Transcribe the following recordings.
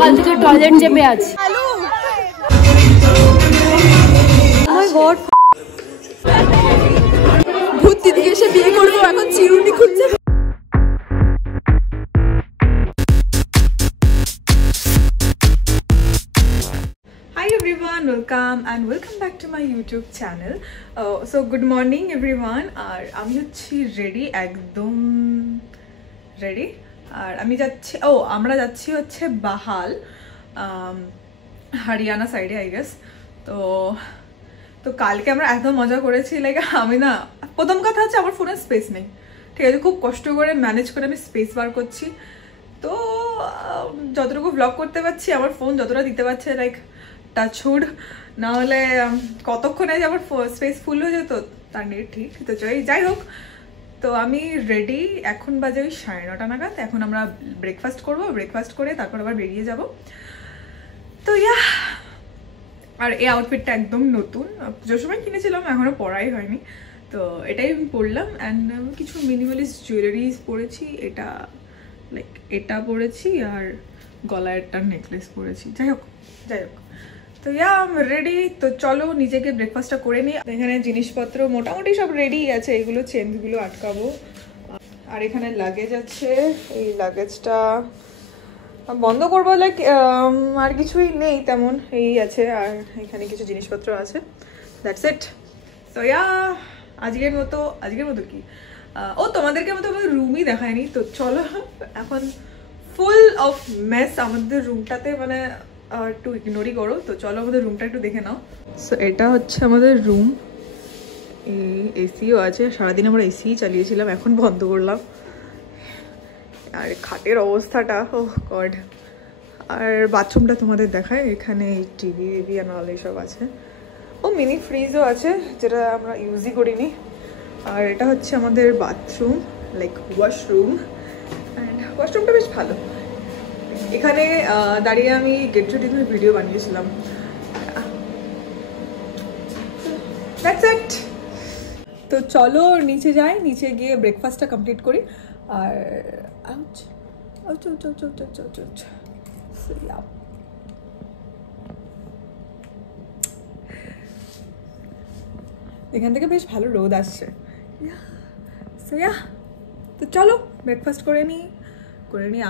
সকাল থেকে টয়লেট চেপে আছে। ভূত দিদিকে এসে বিয়ে করবো, এখন চিরুনি খুঁজছে। Hi everyone, welcome back to my YouTube channel. So good morning everyone. আর আমি হচ্ছি রেডি, একদম রেডি। আর আমি যাচ্ছি, আমরা যাচ্ছি হচ্ছে বাহাল, হরিয়ানা সাইডে আই গেস। তো কালকে আমরা এত মজা করেছি, লাইক আমি না, প্রথম কথা হচ্ছে আমার ফোনে স্পেস নেই, ঠিক আছে? খুব কষ্ট করে ম্যানেজ করে আমি স্পেস বার করছি। তো যতটুকু ব্লগ করতে পারছি, আমার ফোন যতটা দিতে পারছে, লাইক টাচউড, নাহলে কতক্ষণে যে আমার স্পেস ফুল হয়ে যেত তার নেট ঠিক। তো যাই হোক, তো আমি রেডি, এখন বাজে ওই 9:30 নাগাদ। এখন আমরা ব্রেকফাস্ট করবো, ব্রেকফাস্ট করে তারপর আবার বেরিয়ে যাব। তো আর এই আউটফিটটা একদম নতুন, পুজোর সময় কিনেছিলাম, এখনও পরাই হয়নি। তো এটাই আমি পরলাম। অ্যান্ড কিছু মিনিমালিস্ট জুয়েলারিজ পরেছি, এটা পরেছি, আর গলায় একটা নেকলেস পরেছি। যাই হোক তো আমি রেডি। তো চলো নিজেকে ব্রেকফাস্টটা করে নিই। এখানে জিনিসপত্র মোটামুটি সব রেডি আছে, এগুলো চেনগুলো আটকাবো। আর এখানে লাগেজ আছে, এই লাগেজটা বন্ধ করবো, লাইক আর কিছুই নেই তেমন, এই আছে। আর এখানে কিছু জিনিসপত্র আছে, দ্যাটস ইট। তো আজকের মতো কি, তোমাদেরকে মতো আমাদের রুমই দেখায়নি। তো চলো, এখন ফুল অফ মেস আমাদের রুমটাতে, মানে একটু ইগনোরই করো। তো চলো আমাদের রুমটা একটু দেখে নাও। সো এটা হচ্ছে আমাদের রুম, এসিও আছে, সারাদিন আমরা এসিই চালিয়েছিলাম, এখন বন্ধ করলাম। আর খাটের অবস্থাটা, গড। আর বাথরুমটা তোমাদের দেখায়, এখানে টিভি অল এইসব আছে। মিনি ফ্রিজও আছে, যেটা আমরা ইউজই করিনি। আর এটা হচ্ছে আমাদের বাথরুম, লাইক ওয়াশরুম। অ্যান্ড ওয়াশরুমটা বেশ ভালো। এখানে দাঁড়িয়ে আমি গেট টু ডিনার ভিডিও বানিয়েছিলাম। That's it. তো চলো নিচে যাই, নিচে গিয়ে ব্রেকফাস্টটা কমপ্লিট করি। আর এখান থেকে বেশ ভালো রোদ আসছে। তো চলো ব্রেকফাস্ট করে নিই।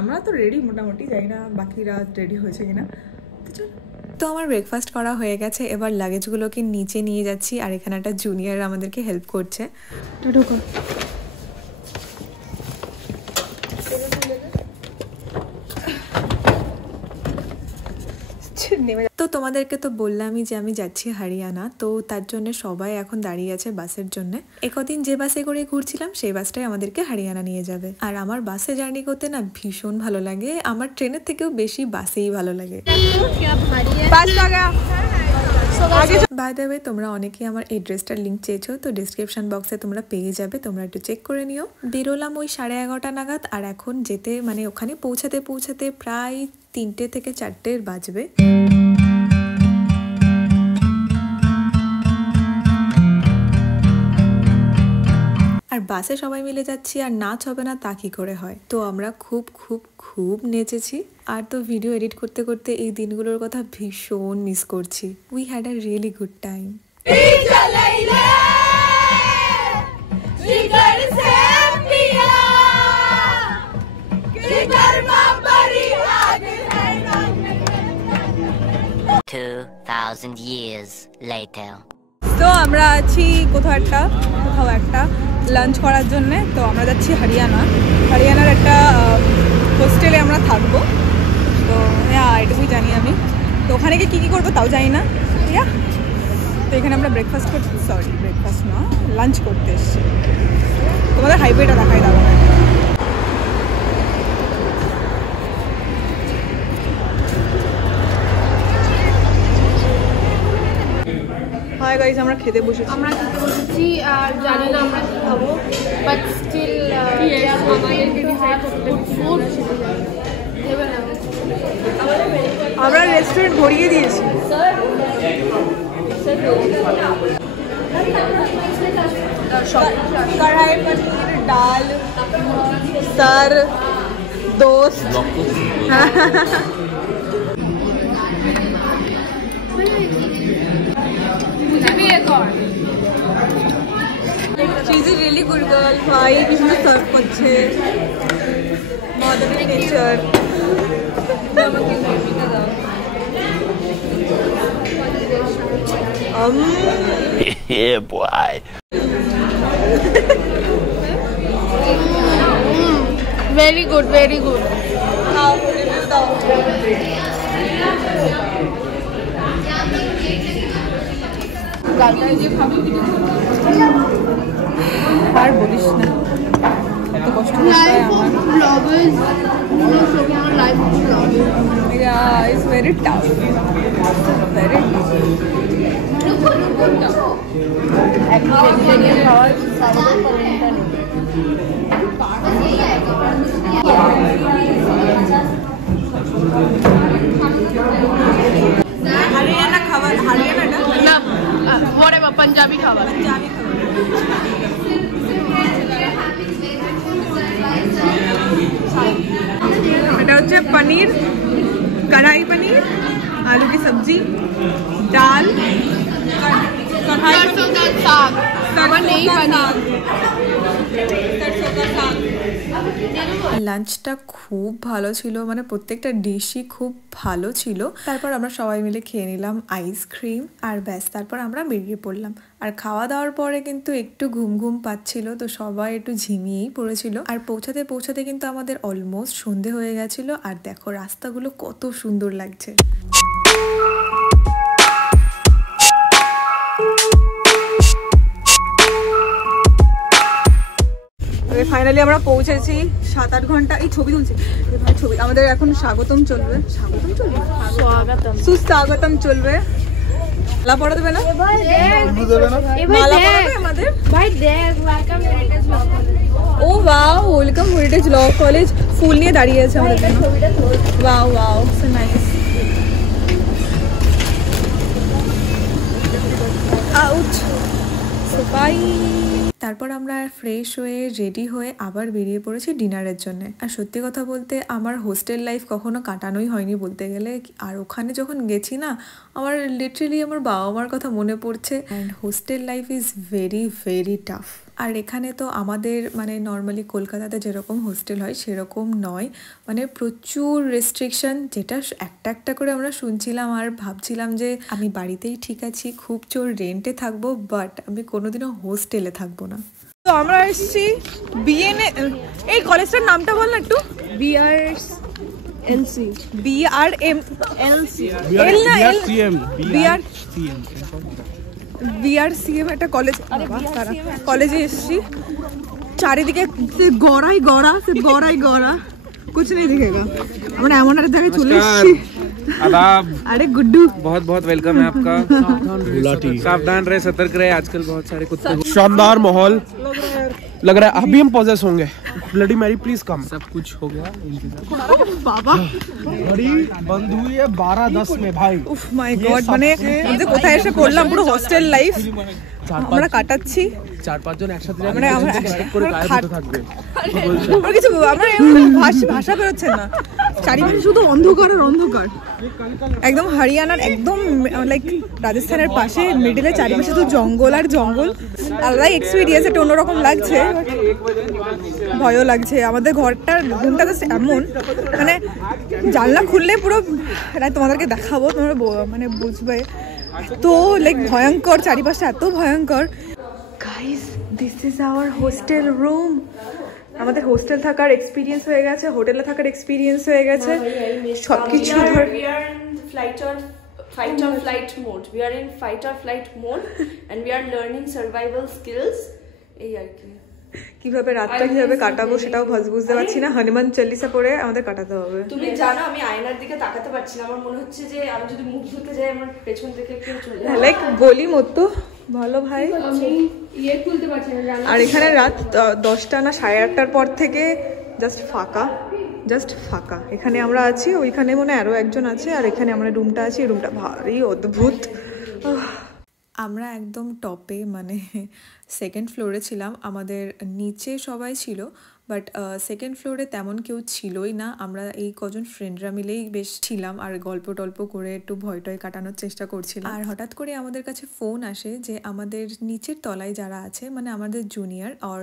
আমরা তো রেডি মোটামুটি, জানি না বাকিরা রেডি হয়েছে কিনা। তো আমার ব্রেকফাস্ট করা হয়ে গেছে, এবার লাগেজগুলোকে নিচে নিয়ে যাচ্ছি। আর এখানে একটা জুনিয়র আমাদেরকে হেল্প করছে। তো তোমাদেরকে তো বললামই যে আমি যাচ্ছি হরিয়ানা, তো তার জন্য সবাই এখন দাঁড়িয়ে আছে বাসের জন্য। একদিন যে বাসে করে ঘুরছিলাম সেই বাসটাই আমাদেরকে হরিয়ানা নিয়ে যাবে। আর আমার বাসে জার্নি করতে না ভীষণ ভালো লাগে, আমার ট্রেনের থেকেও বেশি বাসেই ভালো লাগে। বাই দ্য ওয়ে, তোমরা অনেকেই আমার এই ড্রেসটার লিঙ্ক চেয়েছো, তো ডিসক্রিপশন বক্সে তোমরা পেয়ে যাবে, তোমরা একটু চেক করে নিও। বেরোলাম ওই 11:30 নাগাদ, আর এখন যেতে, মানে ওখানে পৌঁছাতে প্রায় 3টে থেকে 4টে বাজবে। আর বাসে সবাই মিলে যাচ্ছি, আর নাচ হবে না তা কি করে হয়। তো আমরা খুব নেচেছি। আর তো ভিডিও এডিট করতে করতে এই দিনগুলোর কথা ভীষণ মিস করছি। We had a really good time. তো আমরা আছি কোথাও একটা লাঞ্চ করার জন্য। তো আমরা যাচ্ছি হরিয়ানার একটা হোস্টেলে আমরা থাকবো। তো এটুকুই জানি আমি। তো ওখানে গিয়ে কী করবো তাও জানি না। তো এখানে আমরা ব্রেকফাস্ট না, লাঞ্চ করতে এসেছি। তোমাদের হাইওয়েটা দেখাই দাও। হাই গাইস, আমরা খেতে বসেছি। আর জানি না আমরা কি খাবো, বাট স্টিল আমাদেরকে ডিসাইড করতে ফুড দেবে না। আমরা রেস্টুরেন্ট ভরিয়ে দিয়েছি। कढ़ाई पनीर, दाल, सर, दोस्त She's a really good girl. ভাই কি সুন্দর সার্ভ করছে। Modern nature. Yeah, boy. Very good, very good. How good is that? আর বলিস না, এত কষ্ট করতে হয় আমার। Yeah, it's very tough. Very tough. Haryana खाবার Haryana না whatever পাঞ্জাবি খাবার এটা হচ্ছে পনির कढ़ाई पनीर आलू की सब्जी दाल सरसों का साग नहीं पनीर লাঞ্চটা খুব ভালো ছিল, মানে প্রত্যেকটা ডিশই খুব ভালো ছিল। তারপর আমরা সবাই মিলে খেয়ে নিলাম আইসক্রিম আর ব্যাস, তারপর আমরা বেরিয়ে পড়লাম। আর খাওয়া দাওয়ার পরে কিন্তু একটু ঘুম ঘুম পাচ্ছিল, তো সবাই একটু ঝিমিয়েই পড়েছিল। আর পৌঁছাতে পৌঁছাতে কিন্তু আমাদের অলমোস্ট সন্ধে হয়ে গেছিল। আর দেখো রাস্তাগুলো কত সুন্দর লাগছে। ফাইনালি আমরা পৌঁছেছি 7-8 ঘন্টা। এই ছবি তুলছি ভাই, ছবি। আমাদের এখন স্বাগতম চলবে, সুস্বাগতম চলবে। মালা পড়া দেবে না, মালা পড়াবে আমাদের ভাই দেখ ওয়েলকাম হেরিটেজ ল কলেজ। ও wow, welcome Heritage Law College ফুল নিয়ে দাঁড়িয়ে আছে আমাদের জন্য। Wow wow, so nice. Out so bye. তারপর আমরা ফ্রেশ হয়ে রেডি হয়ে আবার বেরিয়ে পড়েছি ডিনারের জন্য। আর সত্যি কথা বলতে আমার হোস্টেল লাইফ কখনো কাটানোই হয়নি বলতে গেলে। আর ওখানে যখন গেছি না, আমার লিটারেলি আমার বাবা মার কথা মনে পড়ছে। And hostel life is very very tough. আর এখানে তো আমাদের মানে নর্মালি কলকাতাতে যেরকম হোস্টেল হয় সেরকম নয়, মানে প্রচুর রেস্ট্রিকশন, যেটা একটা একটা করে আমরা শুনছিলাম আর ভাবছিলাম যে আমি বাড়িতেই ঠিক আছি, খুব জোর রেন্টে থাকবো, বাট আমি কোনোদিনও হোস্টেলে থাকবো না। তো আমরা এসেছি বিএনএ, এই কলেজটার নামটা বল না একটু। বিআরএমসি বিআরসিএম একটা কলেজ। কলেজে এসেছি, চারিদিকে গড়াই গড়া, গড়াই গড়া, कुछ नहीं दिखेगा। আমরা এমন একটা জায়গায় চলে এসেছি। आदाब। अरे गुड्डू, बहुत बहुत वेलकम है आपका। सावधान रहे, सतर्क रहे, आजकल बहुत सारे कुत्ते। शानदार माहौल लग रहा है, अभी हम पॉजेस होंगे। Bloody Mary please come. सब कुछ हो गया। बाबा घड़ी बंद हुई है 12:10 में भाई। উফ মাই গড, মানে যে কোথায় এসে পড়লাম, পুরো হোস্টেল লাইফ আমরা কাটাচ্ছি। 4-5 জন একসাথে মানে আমরা করে গায়েব হতে থাকবে। আমরা কিছু আমরা ভাষা বেরোচ্ছে না, চারিদিকে শুধু অন্ধকার আর অন্ধকার। একদম হরিয়ানার একদম লাইক রাজস্থানের পাশে মিডিলে চারিপাশে তো জঙ্গল আর জঙ্গল। আলাদা এক্সপিরিয়েন্স, একটা অন্যরকম লাগছে, ভয়ও লাগছে। আমাদের ঘরটার রুমটা জাস্ট এমন, মানে জানলা খুললে পুরো, তোমাদেরকে দেখাবো, তোমরা মানে বুঝবে, তো লাইক ভয়ঙ্কর, চারিপাশে এত ভয়ঙ্কর। Guys, this is our hostel room. আমাদের হোস্টেল থাকার এক্সপিরিয়েন্স হয়ে গেছে, হোটেলে থাকার এক্সপিরিয়েন্স হয়ে গেছে, সবকিছু ধর। We are in fight or flight mode. We are in fight or flight mode and we are learning survival skills. এই আর কি, কিভাবে রাতটা কিভাবে কাটাবো সেটাও বুঝতে পারছি না। হনুমান চল্লিশা পড়ে আমাদের কাটাতে হবে। তুমি জানো আমি আয়নার দিকে তাকাতে পারছি না, আমার মনে হচ্ছে যে আমি যদি মুখ ধুতে যাই আমার পেছন থেকে কেউ চলে যাবে। লাইক বলি মতো ভালো ভাই। ইয়ে খুলতে পারছি না। আর এখানে রাত 10টা না 8:30টার পর থেকে জাস্ট ফাঁকা, জাস্ট ফাঁকা। এখানে আমরা আছি, ওইখানে মনে আরো একজন আছে, আর এখানে আমরা রুমটা আছি। রুমটা ভারী অদ্ভুত। আমরা একদম টপে মানে সেকেন্ড ফ্লোরে ছিলাম, আমাদের নিচে সবাই ছিল, বাট সেকেন্ড ফ্লোরে তেমন কেউ ছিলই না, আমরা এই কজন ফ্রেন্ডরা মিলেই বেশ ছিলাম আর গল্প টল্প করে একটু ভয় টয় কাটানোর চেষ্টা করছিলাম। আর হঠাৎ করে আমাদের কাছে ফোন আসে যে আমাদের নিচের তলায় যারা আছে, মানে আমাদের জুনিয়র আর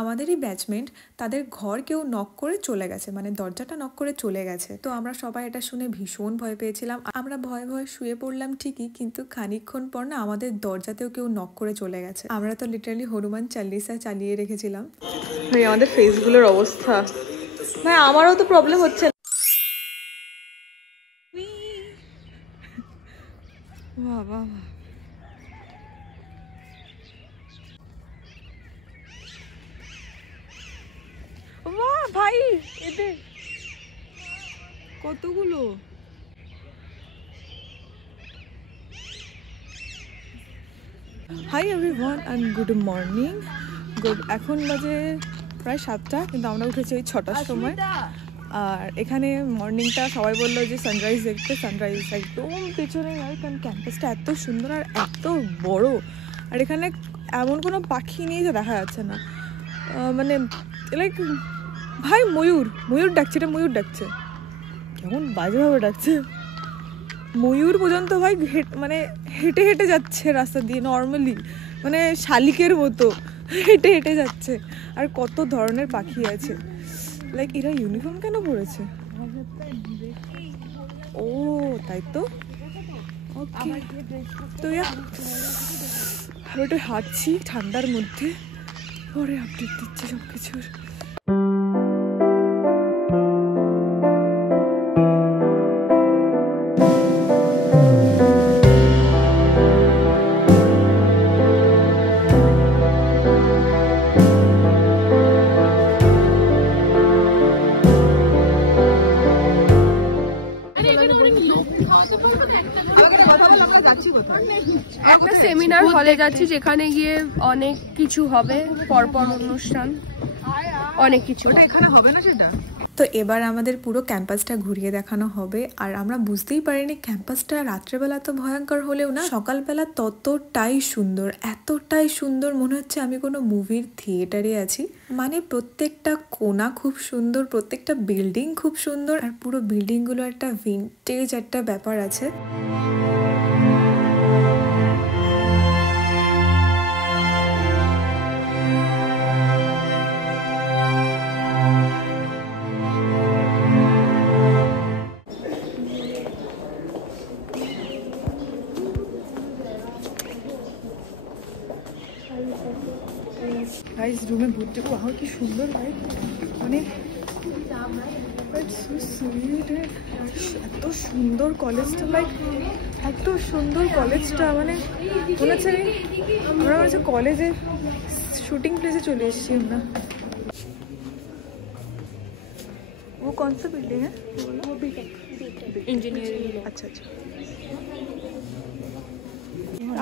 আমাদেরই ব্যাচমেন্ট, তাদের ঘর কেউ নক করে চলে গেছে, মানে দরজাটা নক করে চলে গেছে। তো আমরা সবাই এটা শুনে ভীষণ ভয় পেয়েছিলাম। আমরা ভয়ে ভয়ে শুয়ে পড়লাম ঠিকই, কিন্তু খানিকক্ষণ পর না আমাদের দরজাতেও কেউ নক করে চলে গেছে। আমরা তো লিটারালি হনুমান চালিসা চালিয়ে রেখেছিলাম। ভাই আমাদের ফেসগুলোর অবস্থা, ভাই আমারও তো প্রবলেম হচ্ছে। বাবা বাহ ভাই, এতে কতগুলো। Hi everyone and good morning. এখন বাজে প্রায় 7টা, কিন্তু আমরা উঠেছি ওই 6টার সময়। আর এখানে মর্নিংটা সবাই বললো যে সানরাইজ দেখতে, সানরাইজ একদম পেছনে হয়, কারণ ক্যাম্পাসটা এত সুন্দর আর এত বড়। আর এখানে এমন কোনো পাখি নেই যে দেখা যাচ্ছে না, মানে লাইক ভাই ময়ূর ডাকছে, এটা ময়ূর ডাকছে, কেমন বাজেভাবে ডাকছে। ময়ূর পর্যন্ত ভাই মানে হেঁটে হেঁটে যাচ্ছে রাস্তা দিয়ে, নর্মালি মানে শালিকের মতো হেঁটে হেঁটে যাচ্ছে। আর কত ধরনের পাখি আছে, লাইক এরা ইউনিফর্ম কেন পরেছে? ও তাই তো, ওকে। তো আমি একটু হাঁটছি ঠান্ডার মধ্যে, পরে আপডেট দিচ্ছি সব কিছুর। একটা সেমিনার হলে যাচ্ছি, যেখানে গিয়ে অনেক কিছু হবে, পরপর অনুষ্ঠান, অনেক কিছু। এখানে হবে না সেটা। তো এবার আমাদের পুরো ক্যাম্পাসটা ঘুরিয়ে দেখানো হবে। আর আমরা বুঝতেই পারিনি ক্যাম্পাসটা রাত্রেবেলা তো ভয়ঙ্কর হলেও না, সকালবেলা ততটাই সুন্দর, এতটাই সুন্দর মনে হচ্ছে আমি কোনো মুভির থিয়েটারে আছি। মানে প্রত্যেকটা কোণা খুব সুন্দর, প্রত্যেকটা বিল্ডিং খুব সুন্দর, আর পুরো বিল্ডিংগুলো একটা ভিন্টেজ একটা ব্যাপার আছে। গাইস রুমে ভর্তি, বাহ কি সুন্দর ভাই, মানে এত সুন্দর কলেজটা, লাইক এত সুন্দর কলেজটা, মানে মনে হচ্ছে আমরা মনে হচ্ছে কলেজে শুটিং প্লেসে চলে এসেছি আমরা। वो कौन सा बिल्डिंग है? वो बीटेक इंजीनियरिंग। अच्छा अच्छा।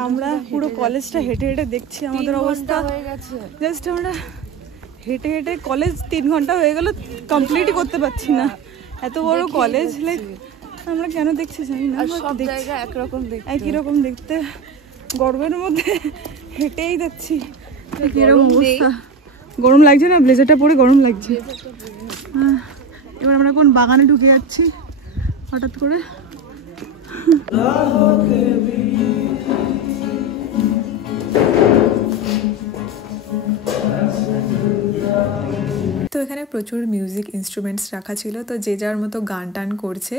আমরা পুরো কলেজটা হেঁটে হেঁটে দেখছি, আমাদের অবস্থা হয়ে গেছে। জাস্ট আমরা হেঁটে হেঁটে কলেজ 3 ঘন্টা হয়ে গেল, কমপ্লিটই করতে পারছি না। এত বড় কলেজ, লাইক আমরা কেন দেখছি জানি না, সব জায়গা একই রকম দেখতে, গরমের মধ্যে হেঁটেই যাচ্ছি। কিরকম অবস্থা, গরম লাগছে না? ব্লেজারটা পরে গরম লাগছে। এবার আমরা কোন বাগানে ঢুকে যাচ্ছি হঠাৎ করে। তো এখানে প্রচুর মিউজিক ইনস্ট্রুমেন্টস রাখা ছিল, তো যে যার মতো গান টান করছে।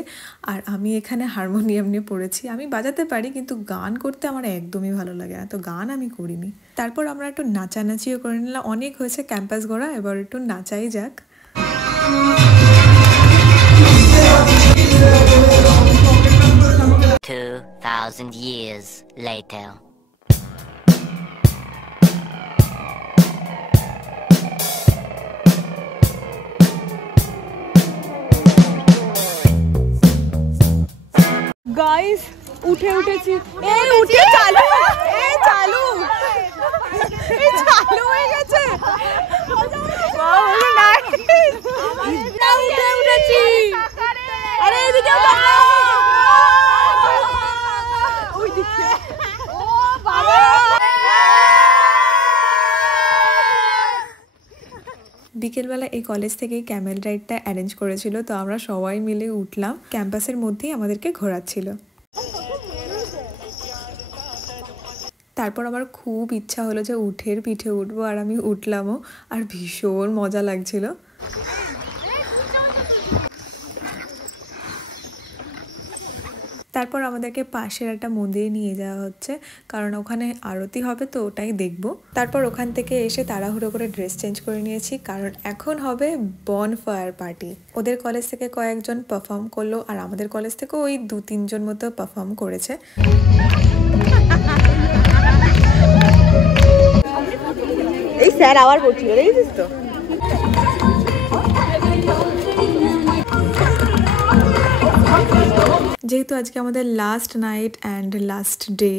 আর আমি এখানে হারমোনিয়াম নিয়ে পড়েছি। আমি বাজাতে পারি, কিন্তু গান করতে আমার একদমই ভালো লাগে না, তো গান আমি করিনি। তারপর আমরা একটু নাচানাচিও করে নিলাম। অনেক হয়েছে ক্যাম্পাস ঘোরা, এবার একটু নাচাই যাক। 2000 years later. গাইস উঠে উঠেছি, এই উঠে চালু, এই চালু, এই চালু হয়ে গেছে। উঠে উঠেছি, আরে এদিকে বিকেলবেলা এই কলেজ থেকে ক্যামেল রাইডটা অ্যারেঞ্জ করেছিল, তো আমরা সবাই মিলে উঠলাম। ক্যাম্পাসের মধ্যেই আমাদেরকে ঘোরাচ্ছিল। তারপর আমার খুব ইচ্ছা হলো যে উঠের পিঠে উঠবো, আর আমি উঠলামও, আর ভীষণ মজা লাগছিল। তারপর আমাদেরকে পাশের একটা মন্দিরে নিয়ে যাওয়া হচ্ছে, কারণ ওখানে আরতি হবে, তো ওটাই দেখবো। তারপর ওখান থেকে এসে তাড়াহুড়ো করে ড্রেস চেঞ্জ করে নিয়েছি, কারণ এখন হবে বনফায়ার পার্টি। ওদের কলেজ থেকে কয়েকজন পারফর্ম করলো, আর আমাদের কলেজ থেকে ওই 2-3 জন মতো পারফর্ম করেছে। এই স্যার আবার পড়ছিল, দেখেছিস তো? যেহেতু আজকে আমাদের last night and last day,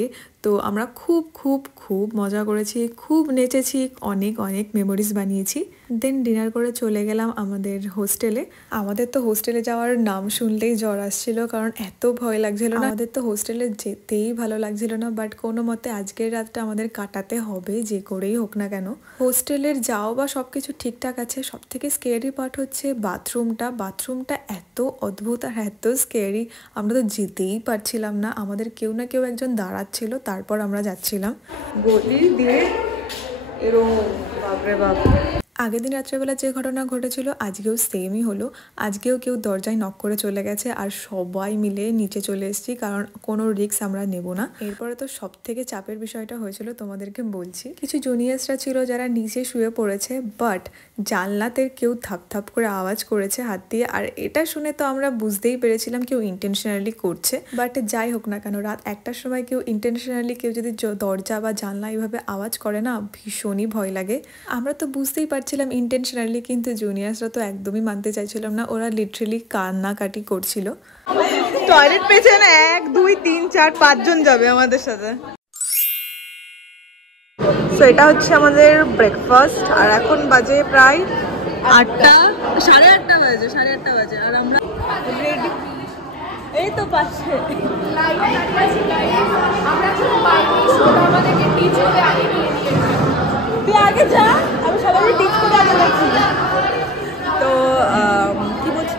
তো আমরা খুব খুব খুব মজা করেছি, খুব নেচেছি, অনেক অনেক মেমোরিজ বানিয়েছি। দেন ডিনার করে চলে গেলাম আমাদের হোস্টেলে। আমাদের তো হোস্টেলে যাওয়ার নাম শুনলেই জ্বর আসছিল, কারণ এত ভয় লাগছিল না। আমাদের তো হোস্টেলে যেতেই ভালো লাগছিল না, বাট কোনো মতে আজকের রাতটা আমাদের কাটাতে হবে, যে করেই হোক না কেন। হোস্টেলের যাও বা সব কিছু ঠিকঠাক আছে, সব থেকে স্কেয়ারি পার্ট হচ্ছে বাথরুমটা এত অদ্ভুত আর এত স্কেয়ারি, আমরা তো যেতেই পারছিলাম না। আমাদের কেউ না কেউ একজন দাঁড়াচ্ছিল, তারপর আমরা যাচ্ছিলাম। গলি দিয়ে এরকম, বাপরে বাপ। আগের দিন রাত্রেবেলা যে ঘটনা ঘটেছিল আজকেও সেমই হলো। আজকেও কেউ দরজায় নক করে চলে গেছে, আর সবাই মিলে নিচে চলে এসেছি, কারণ কোনো রিস্ক আমরা নেব না। এরপরে তো সব থেকে চাপের বিষয়টা হয়েছিল, তোমাদেরকে বলছি। কিছু জুনিয়ার্সরা ছিল যারা নিচে শুয়ে পড়েছে, বাট জানলাতে কেউ থাপ থাপ করে আওয়াজ করেছে হাত দিয়ে, আর এটা শুনে তো আমরা বুঝতেই পেরেছিলাম কেউ ইন্টেনশনালি করছে। বাট যাই হোক না কেন, রাত 1টার সময় কেউ ইন্টেনশনালি কেউ যদি দরজা বা জানলা এইভাবে আওয়াজ করে না, ভীষণই ভয় লাগে। আমরা তো বুঝতেই পারছিলাম ইন্টেনশনালি, কিন্তু জুনিয়ার্সরা তো একদমই মানতে চাইছিলাম না, ওরা লিটারেলি কান্নাকাটি করছিল। টয়লেট পেয়েছে না, 1, 2, 3, 4, 5 জন যাবে আমাদের সাথে। সো এটা হচ্ছে আমাদের ব্রেকফাস্ট, আর এখন বাজে প্রায় 8টা, 8:30 বাজে, আর আমরা রেডি। এই তো পাশে তুই আগে যা, আমি সবাই টিচ করে আগে দেখছি। তো কি বলছি,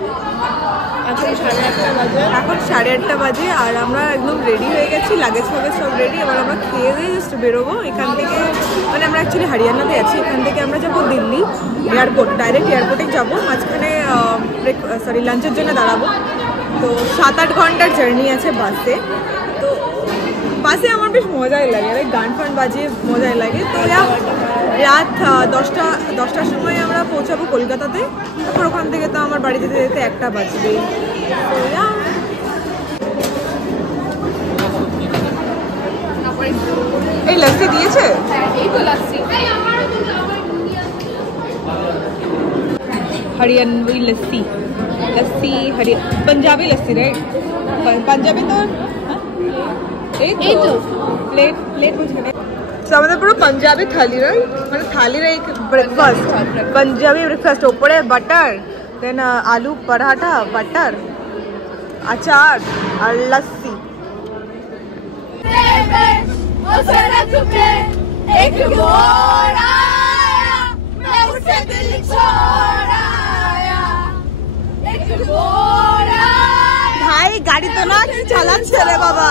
এখন 8:30 বাজে, আর আমরা একদম রেডি হয়ে গেছি, লাগেজ ফাগেজ সব রেডি। এবার আমরা খেয়ে দিয়ে জাস্ট বেরোবো এখান থেকে। মানে আমরা অ্যাকচুয়ালি হরিয়ানাতে আছি, এখান থেকে আমরা যাবো দিল্লি এয়ারপোর্ট, ডাইরেক্ট এয়ারপোর্টে যাবো। মাঝখানে লাঞ্চের জন্য দাঁড়াবো। তো 7-8 ঘন্টার জার্নি আছে বাসে। তো বাসে আমার বেশ মজাই লাগে, গান ফান বাজিয়ে মজাই লাগে। তো রাত 10টার সময় আমরা পৌঁছাবো কলকাতাতে। তারপর ওখান থেকে তো আমার বাড়ি যেতে যেতে 1টা বাজবেই। এই লস্যি দিয়েছে, হরিয়ানवी लस्सी, पंजाबी लस्सी, राइट? पंजाबी तो এই তো প্লেট বুঝে। আমাদের পুরো পাঞ্জাবি থালি, রাইট? মানে থালির এই ব্রেকফাস্ট, পাঞ্জাবি ব্রেকফাস্ট। ওপরে বাটার, দেন আলু পরাঠা, বাটার, আচার আর লস্যি। ভাই গাড়ি তো না চালাচ্ছে রে বাবা।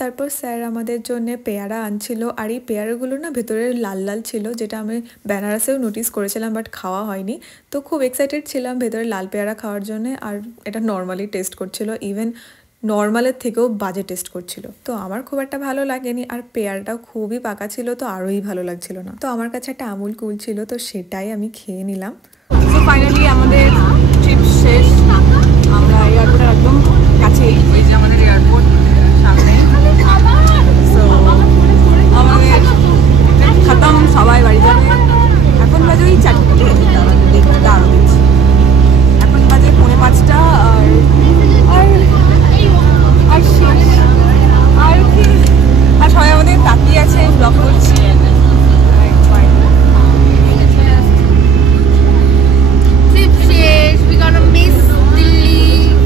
তারপর স্যার আমাদের জন্য পেয়ারা আনছিল, আর এই পেয়ারাগুলো না ভেতরে লাল লাল ছিল, যেটা আমি বেনারসেও নোটিস করেছিলাম, বাট খাওয়া হয়নি। তো খুব এক্সাইটেড ছিলাম ভেতরে লাল পেয়ারা খাওয়ার জন্য, আর এটা নর্মালি টেস্ট করছিল, ইভেন নর্মালের থেকেও বাজে টেস্ট করছিল। তো আমার খুব একটা ভালো লাগেনি, আর পেয়ারাটাও খুবই পাকা ছিল, তো আরোই ভালো লাগছিল না। তো আমার কাছে একটা আমুল কুল ছিল, তো সেটাই আমি খেয়ে নিলাম। তো ফাইনালি আমাদের ট্রিপ শেষ। আমরা এয়ারপোর্টের একদম কাছেই, ওই যে আমাদের এয়ারপোর্ট সামনে। তো আমাদের খতম, সবাই বাড়ি যাবে। এখন বাজে ওই 4টে, দাঁড়াচ্ছি। এখন বাজে 4:45, আর শেষ। আর কি, আর সবাই আমাদের তাকিয়ে আছে, ব্লগ করছি।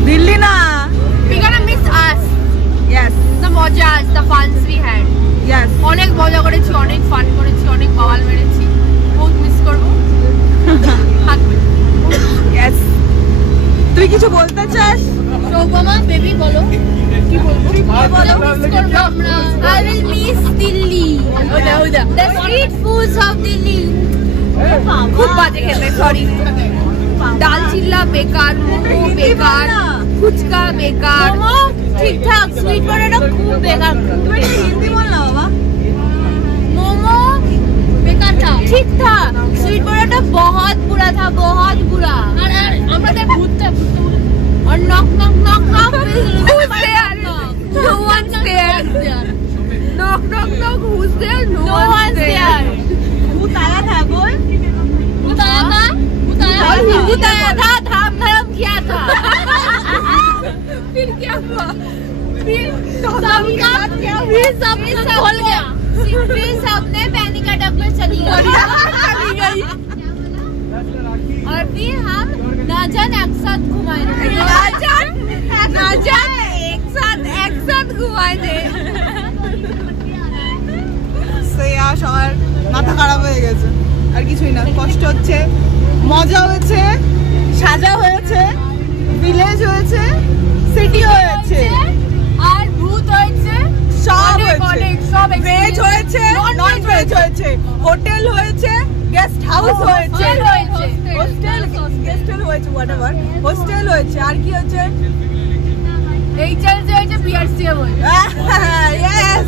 দিল্লি না, We're gonna miss us. Yes. The mojas, the funs we had. Yes. অনেক মজা করেছি, অনেক ফান করেছি, অনেক বাওয়াল মেরেছি। বেবি বলো কি বলবো I will miss Delhi. The street foods of Delhi. খুব বাজে খেতে সরি ডাল চিল্লা বেকার মোমো বেকার ফুচকা বেকার ঠিকঠাক সুইট পটেটো খুব বেকার হিন্দি বল না বাবা मोमो बेकार था ठीक था स्वीट पोटैटो बहुत बुरा था बहुत बुरा और हमरा देख भूत और knock knock knock knock who's there no one's there knock knock knock who's there no one's there भूत आया था बोल भूत आया था धाम धर्म किया था फिर क्या हुआ फिर सबने खोल गया फिर सबने पैनिक अटैक में चली गई और फिर हम नाजन एक साथ घुमाए नाजन एक साथ घुमाए थे সবার মাথা খারাপ হয়ে গেছে আর কিছুই না কষ্ট হচ্ছে মজা হয়েছে সাজা হয়েছে ভিলেজ হয়েছে সিটি হয়েছে আর ভূত হয়েছে সব ভেজ হয়েছে নন ভেজ হয়েছে হোটেল হয়েছে গেস্ট হাউস হয়েছে হোস্টেল গেস্টেল হয়েছে হোয়াটএভার হোস্টেল হয়েছে আর কি হয়েছে এই চলছে হয়েছে পিআরসিএম হয়েছে ইয়েস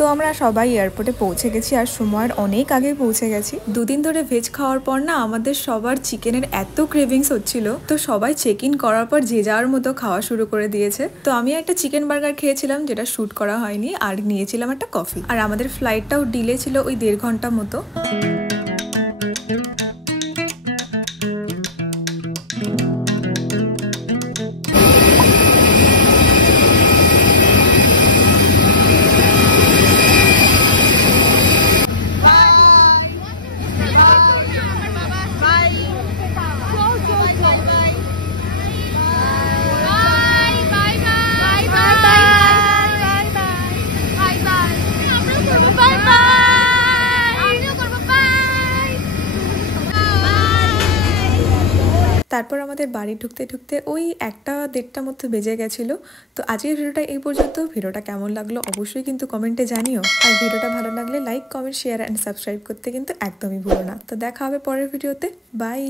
তো আমরা সবাই এয়ারপোর্টে পৌঁছে গেছি আর সময়ের অনেক আগে পৌঁছে গেছি। দুদিন ধরে ভেজ খাওয়ার পর না আমাদের সবার চিকেনের এত ক্রেভিংস হচ্ছিল, তো সবাই চেক ইন করার পর যে যাওয়ার মতো খাওয়া শুরু করে দিয়েছে। তো আমি একটা চিকেন বার্গার খেয়েছিলাম যেটা শ্যুট করা হয়নি, আর নিয়েছিলাম একটা কফি। আর আমাদের ফ্লাইটটাও ডিলে ছিল ওই 1.5 ঘন্টা মতো। তারপর আমাদের বাড়ি ঢুকতে ঢুকতে ওই 1-1:30টার মধ্যে বেজে গেছিলো। তো আজকের ভিডিওটা এই পর্যন্ত। ভিডিওটা কেমন লাগলো অবশ্যই কিন্তু কমেন্টে জানিও। আর ভিডিওটা ভালো লাগলে like, comment, share and subscribe করতে কিন্তু একদমই ভুলো না। তো দেখা হবে পরের ভিডিওতে। বাই।